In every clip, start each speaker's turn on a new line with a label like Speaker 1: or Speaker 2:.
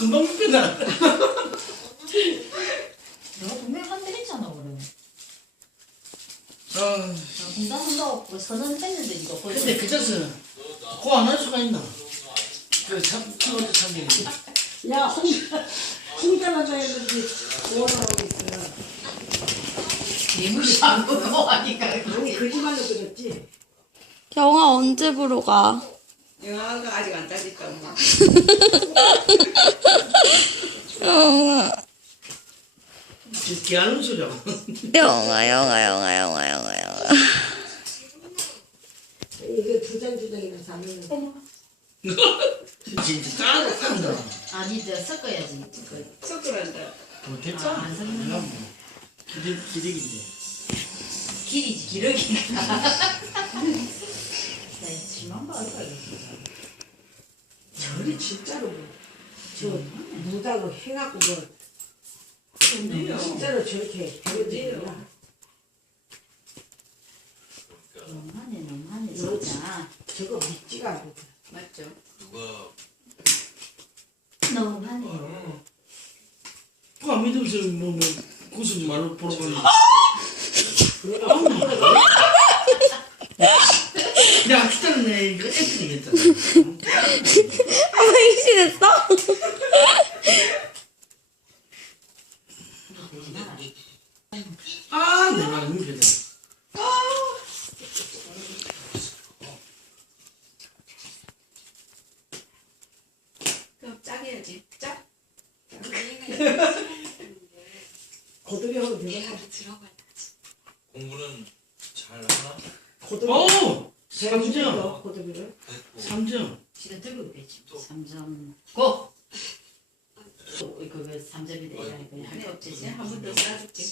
Speaker 1: 금방 묶여나.
Speaker 2: 내가 동네 간다 했잖아 그래.
Speaker 1: 아,
Speaker 2: 공단한다고 선언했는데 이거 거의.
Speaker 1: 근데 그 자식은 고 안 할 수가 있나? 그참 키워도 참 되겠지.
Speaker 3: 야, 홍자만다 했는데 원하고 있어.
Speaker 2: 예물이 안 보고하니까
Speaker 3: 아니, 거짓말로 그랬지.
Speaker 4: 영화 언제 보러 가?
Speaker 5: 영화가 아직 안 따졌다 엄마.
Speaker 4: 영화,
Speaker 1: 기하는 소리야.
Speaker 4: 영화.
Speaker 3: 이거 두장이나 사면.
Speaker 1: 진짜 까고 깐다.
Speaker 2: 아니 저 섞어야지.
Speaker 5: 섞으란다.
Speaker 1: 못했죠?
Speaker 2: 안 섞는 거.
Speaker 1: 기대기인데.
Speaker 2: 길이지 기러기가. 심한 거 알까 이거 진짜.
Speaker 3: 저리 진짜로 뭐. 저 무다고 해갖고 뭐. 진짜로 저렇게 배워지구나.
Speaker 2: 너무하네 진짜.
Speaker 3: 저거 믿지가 않고.
Speaker 5: 맞죠?
Speaker 2: 너무하네요.
Speaker 1: 그안 믿으면서 뭐 구슬 말로 보러 가는. 야, 기다렸네. 이거 애들이겠다.
Speaker 4: 임신했어?
Speaker 1: 아, 내 말은 민폐다.
Speaker 5: 그럼 짜게야지. 짜.
Speaker 3: 고등이 하면 되겠다.
Speaker 6: 공부는 잘 하나?
Speaker 3: 고등이.
Speaker 1: 오! 3점.
Speaker 3: 고등이를.
Speaker 1: 3점.
Speaker 2: 지금 들고 있겠지. 3점 고. 그거 3점이 되잖아. 그냥 할 거 없지.
Speaker 5: 한 번 더 싸줄게.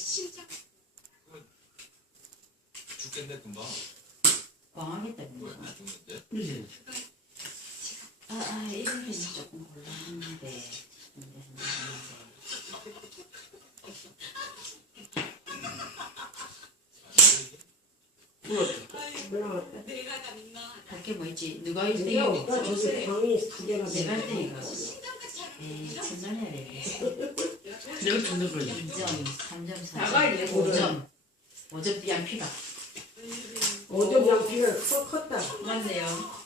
Speaker 6: 죽겠네 금방.
Speaker 2: 광하겠다.
Speaker 6: 왜 죽는데?
Speaker 1: 그지?
Speaker 2: 이름이 조금 곤란한데.
Speaker 1: 불렀다.
Speaker 2: 할게 뭐 있지? 누가
Speaker 3: 내가
Speaker 2: 1등이고
Speaker 3: 없다. 저기 방이 두 개나
Speaker 2: 내가
Speaker 3: 되고.
Speaker 2: 1등이고. 에이, 천전해야 되겠어.
Speaker 1: 내가 찾는 거지.
Speaker 2: 2점, 3점,
Speaker 5: 나가야
Speaker 2: 4점, 5점. 5점 삐안 피가.
Speaker 3: 어제 양피가 커 컸다.
Speaker 5: 맞네요.